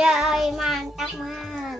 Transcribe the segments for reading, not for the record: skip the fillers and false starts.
Iya, mantap man.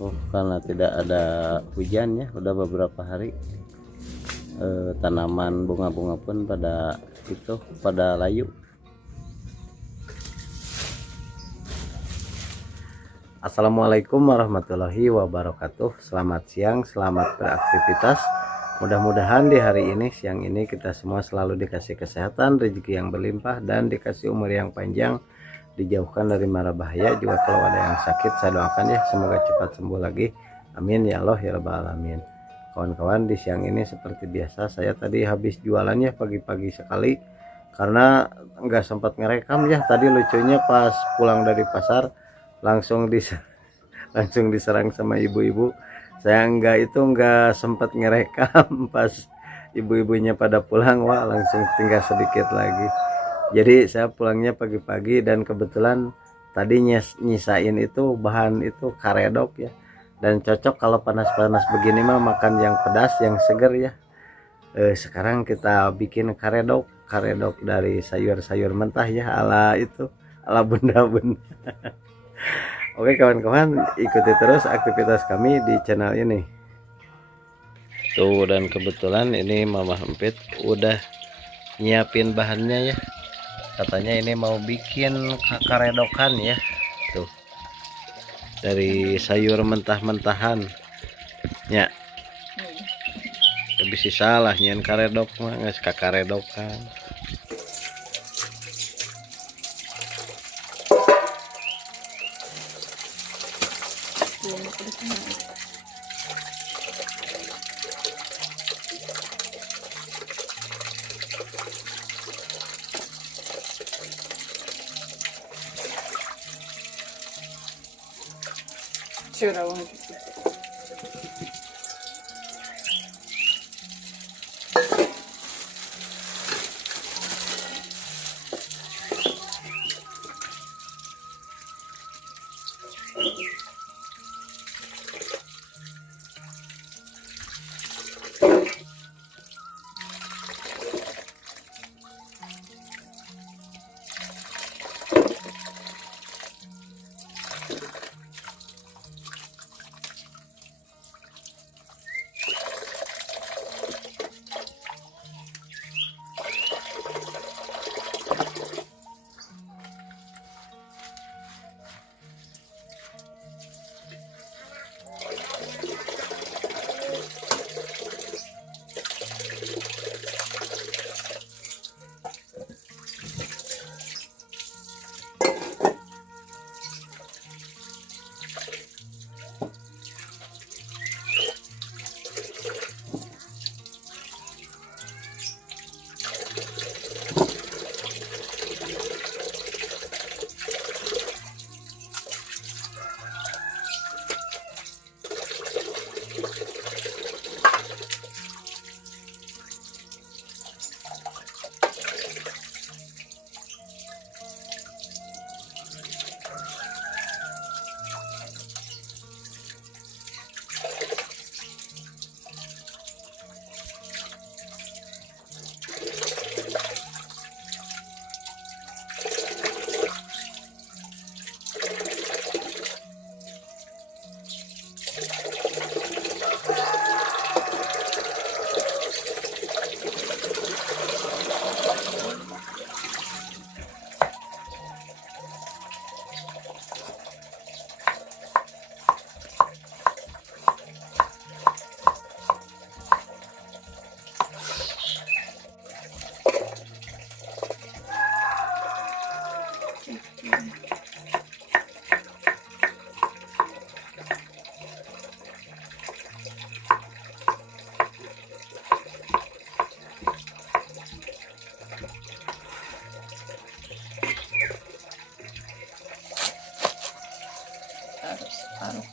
Oh, karena tidak ada hujan ya, udah beberapa hari tanaman bunga-bunga pun pada layu. Assalamualaikum warahmatullahi wabarakatuh. Selamat siang, selamat beraktivitas. Mudah-mudahan di hari ini, siang ini, kita semua selalu dikasih kesehatan, rezeki yang berlimpah, dan dikasih umur yang panjang, dijauhkan dari mara bahaya. Juga kalau ada yang sakit, saya doakan ya semoga cepat sembuh lagi, amin ya Allah ya rabbal alamin. Kawan-kawan, di siang ini seperti biasa saya tadi habis jualan ya, pagi-pagi sekali karena nggak sempat ngerekam ya. Tadi lucunya pas pulang dari pasar langsung diserang sama ibu-ibu. Saya nggak sempat ngerekam pas ibu-ibunya pada pulang, wah langsung tinggal sedikit lagi. Jadi saya pulangnya pagi-pagi dan kebetulan tadi nyisain itu bahan itu karedok ya, dan cocok kalau panas-panas begini mah makan yang pedas yang seger ya. Sekarang kita bikin karedok dari sayur-sayur mentah ya, ala bunda-bunda. Oke kawan-kawan, ikuti terus aktivitas kami di channel ini tuh. Dan kebetulan ini Mama Empit udah nyiapin bahannya ya, katanya ini mau bikin karedokan ya tuh, dari sayur mentah-mentahan ya. Bisa salah nyen karedok mah nggak kakaredokan. Curang. taruh separuh.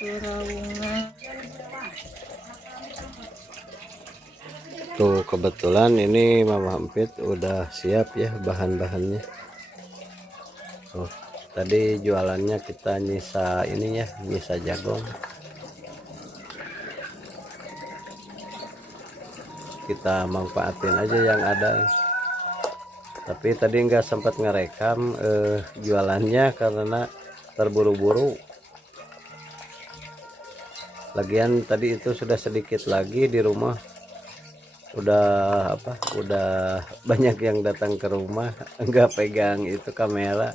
Surawungan. Tuh kebetulan ini Mama Empit udah siap ya bahan-bahannya. Tuh tadi jualannya kita nyisa ini ya, nyisa jagung. Kita manfaatin aja yang ada. Tapi tadi nggak sempat ngerekam jualannya karena terburu-buru. Lagian tadi itu sudah sedikit lagi di rumah. Udah banyak yang datang ke rumah, nggak pegang itu kamera.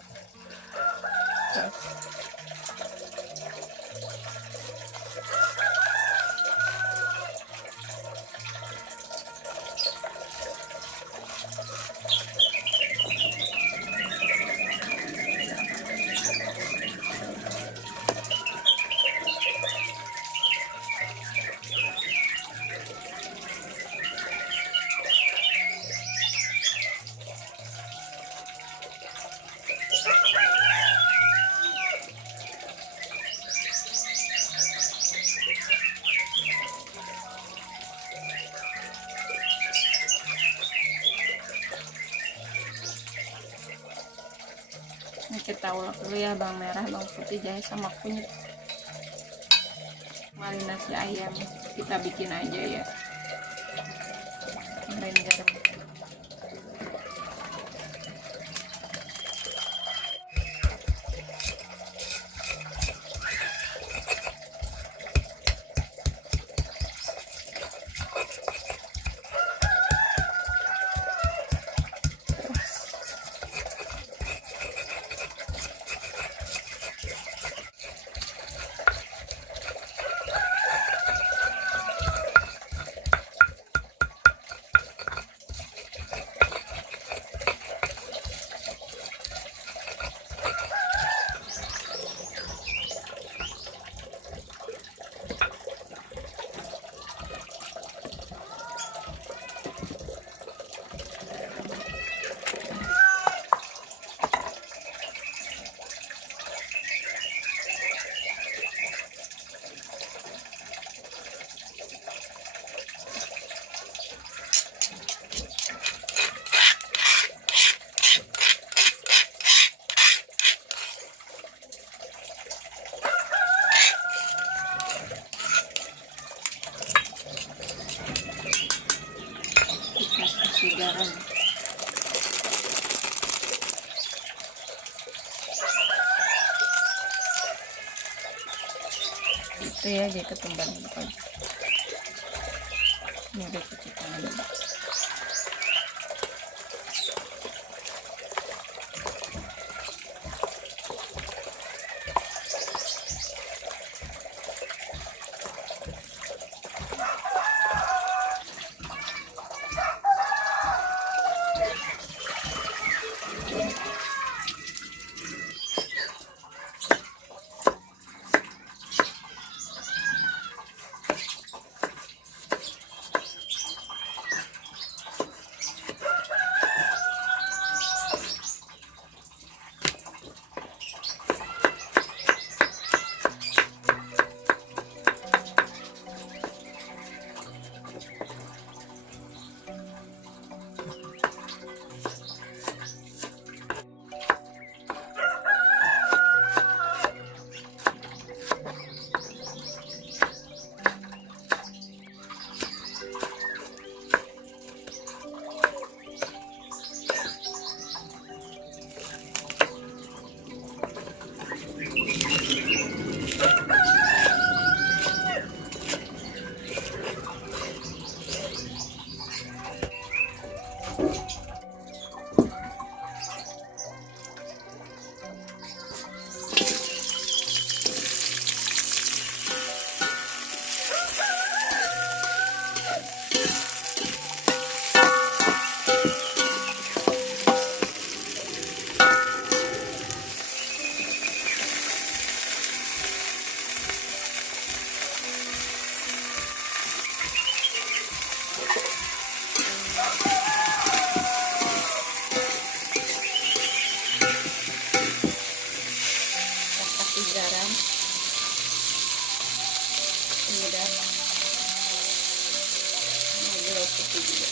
Ini kita ulek dulu ya, bawang merah, bawang putih, jahe sama kunyit. Marinasi ayam kita bikin aja ya. Tambahin garam. itu ya, jadi ketumbar gitu. Ini udah cuci tangan dulu. Kasih garam, ini udah gula putih juga.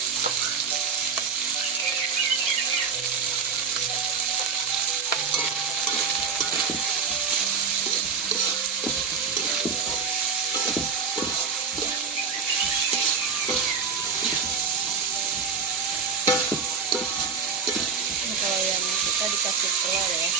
Ini kalau yang kita dikasih telur ya.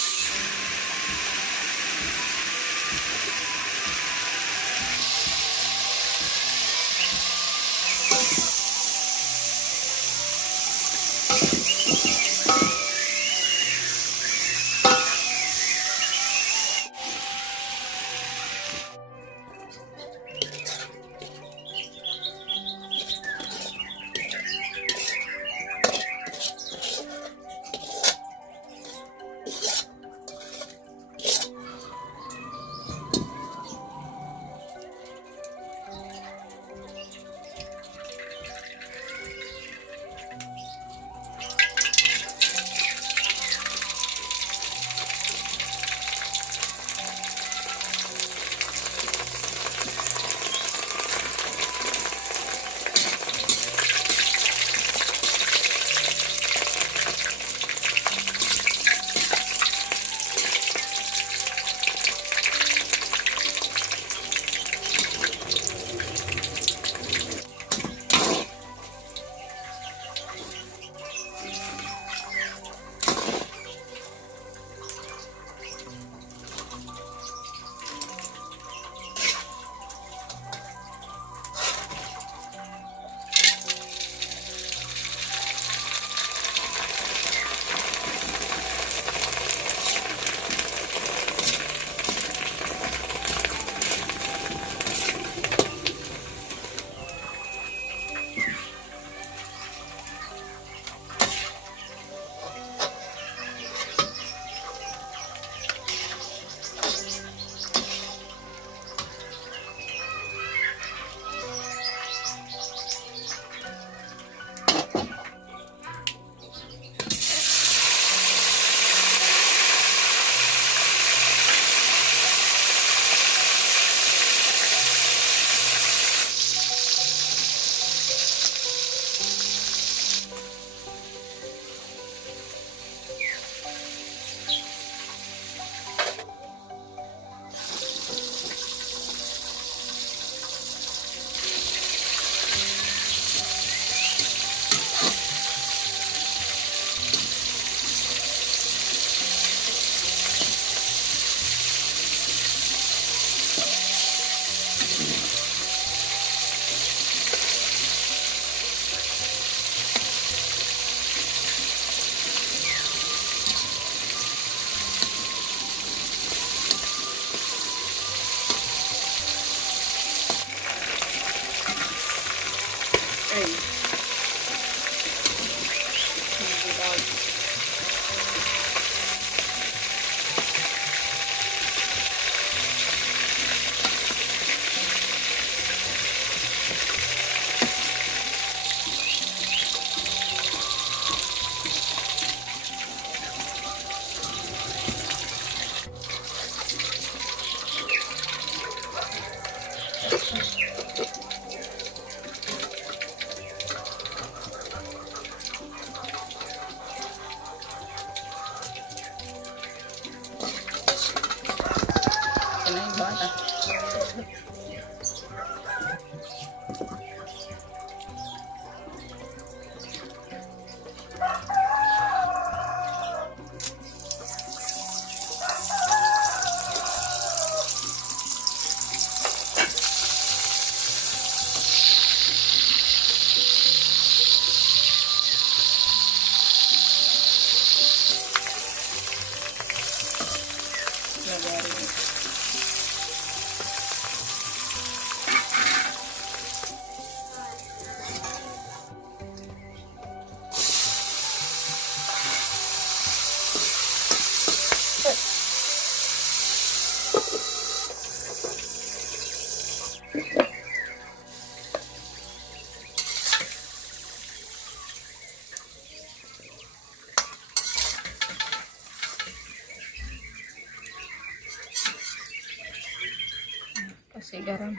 kasih garam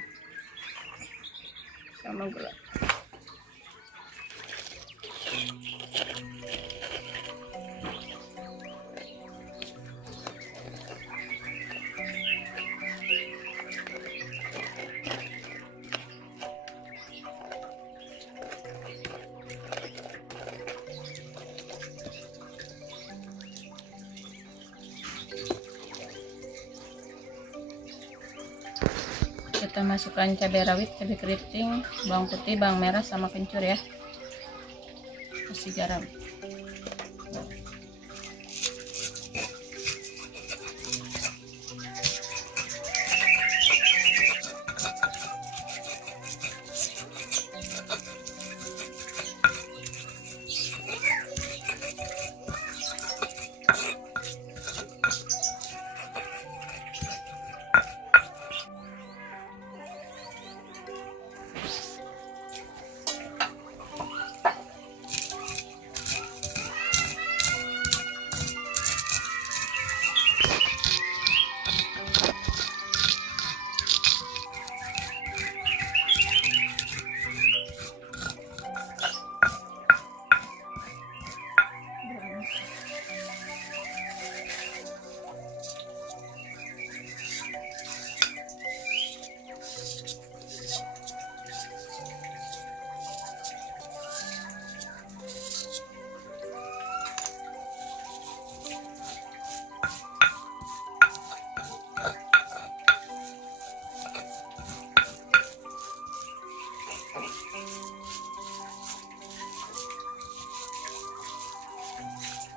sama gula. Kita masukkan cabai rawit, cabai keriting, bawang putih, bawang merah sama kencur ya. Kasih garam.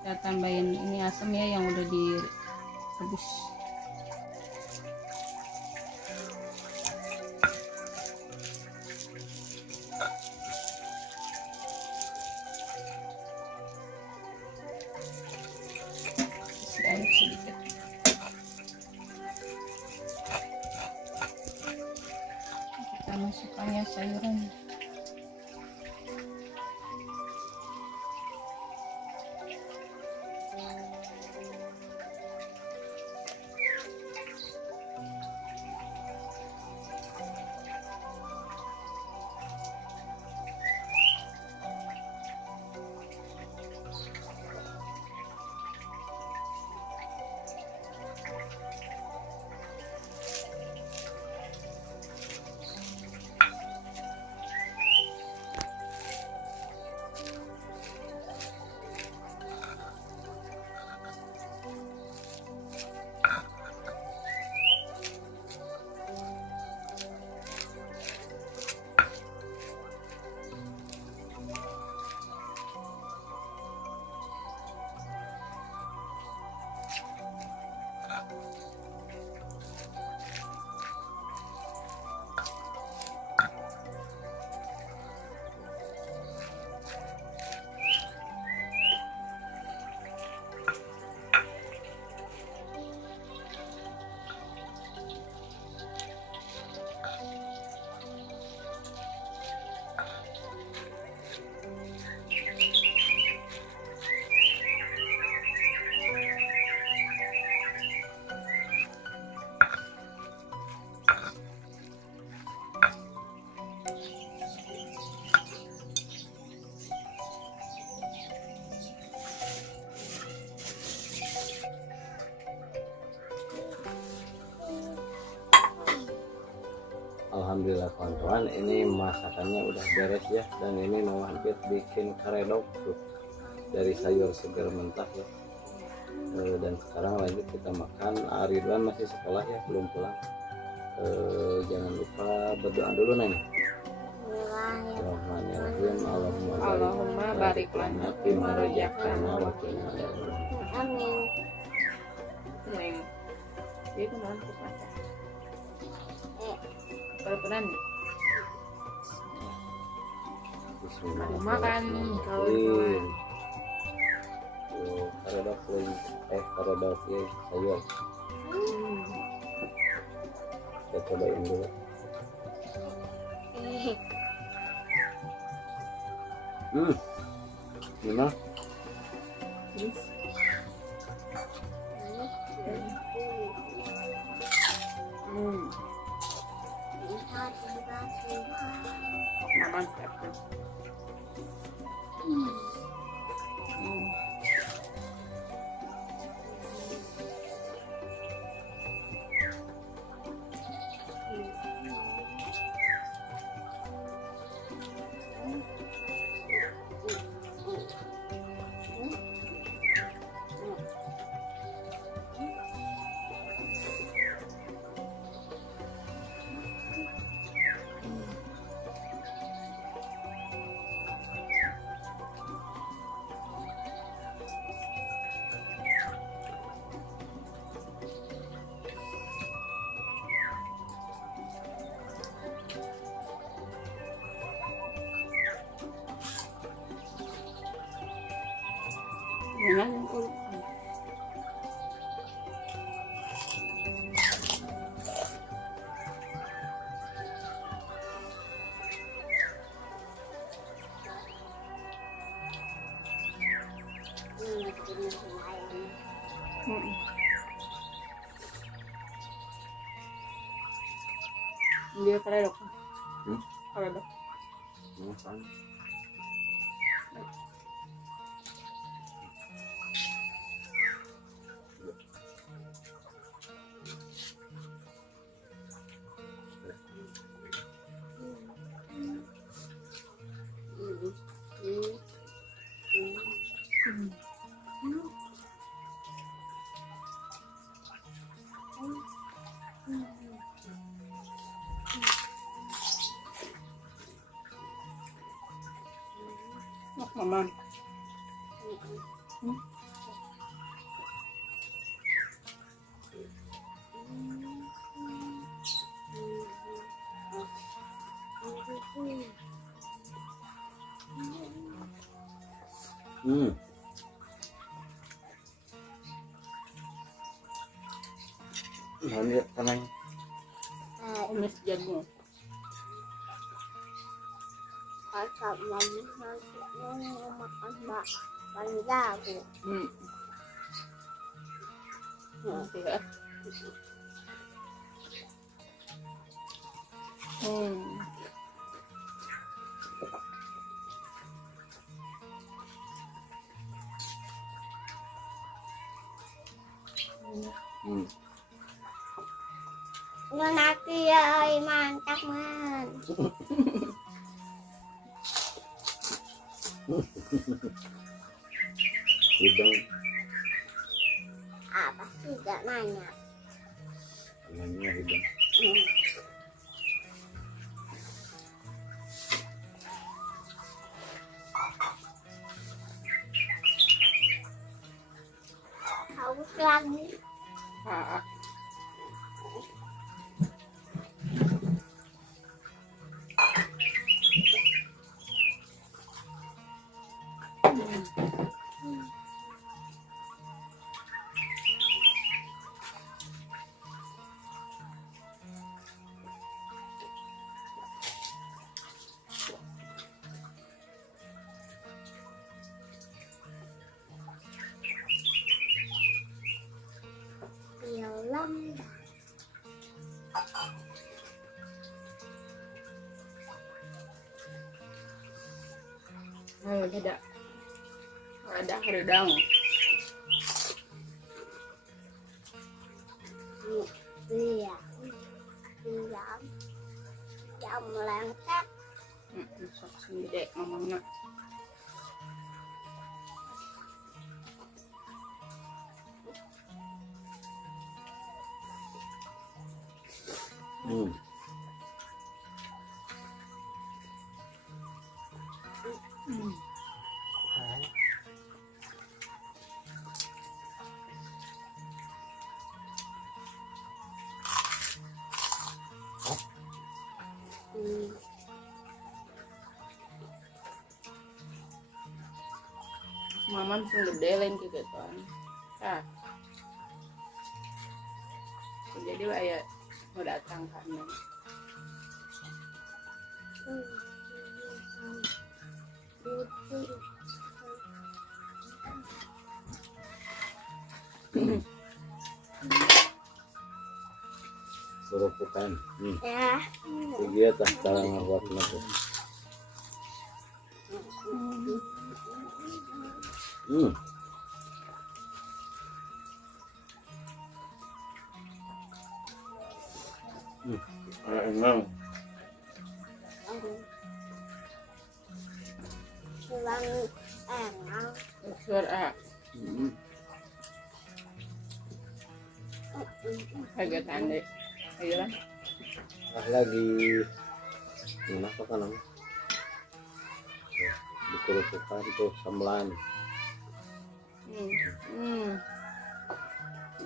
Kita tambahin ini asam ya yang udah direbus. Kasih air sedikit. Kita masukkannya sayuran. Alhamdulillah kawan-kawan, ini masakannya udah beres ya, dan ini mau hampir bikin karedok tuh dari sayur segar mentah ya. Dan sekarang lanjut kita makan. Ridwan masih sekolah ya, belum pulang. Jangan lupa berdoa dulu Neng. Bismillahirrahmanirrahim. Allahumma barik lana fima razaqtana wa qina adzabannar. Amin. Neng. Itu nanti baca. Pelan-pelan. Makan kawan-kawan. Karedok karedok ya sayur. Kita cobain dulu. Gimana? Maman siapkan. Jangan kulit. Dia kare dok. Kare dok. Mama. Lanjut tenang. Umis jagung. Kakak mau nanti mau makan bakwan jagung. Nanti ya. Nanti ya mantap man. Hidung Apa sih gak nanya? nanya hidung. Haus lagi. Film. Ada redang. Iya. Film. Jam lengkap. Sok gede mamanya. Maman pun gede lain gitu kan. Jadi ayah mau datang kan. kerupukan. Ya. Iya tah cara ngabuatna tuh. Hmm. Emang Kurang enak. Suara kaget ande. Ayo lah. lagi kenapa kan namanya? Di kerupukan tuh sambelan.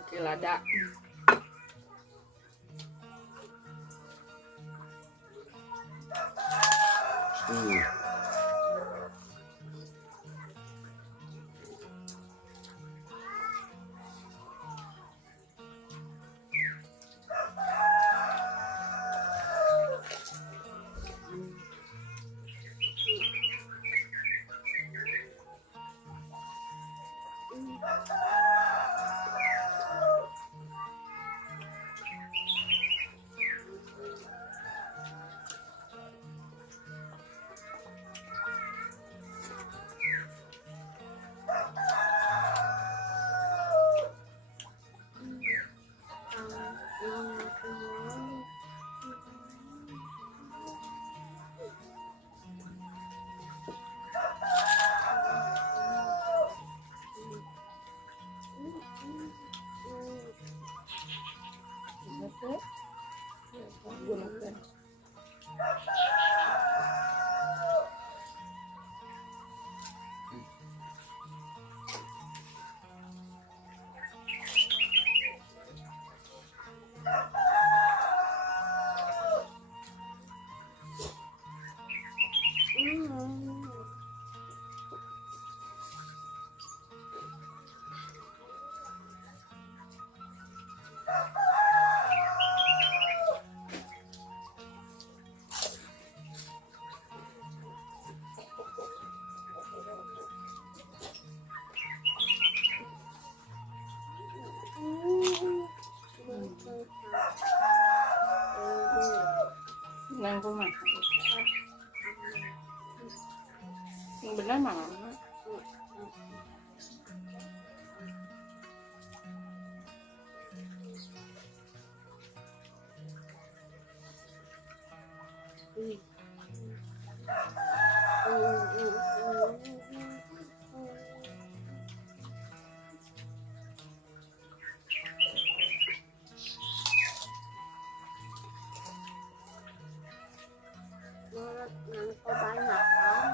Cilada. Nang rumah. Yang benar mana? Menurut yang kebanyakan.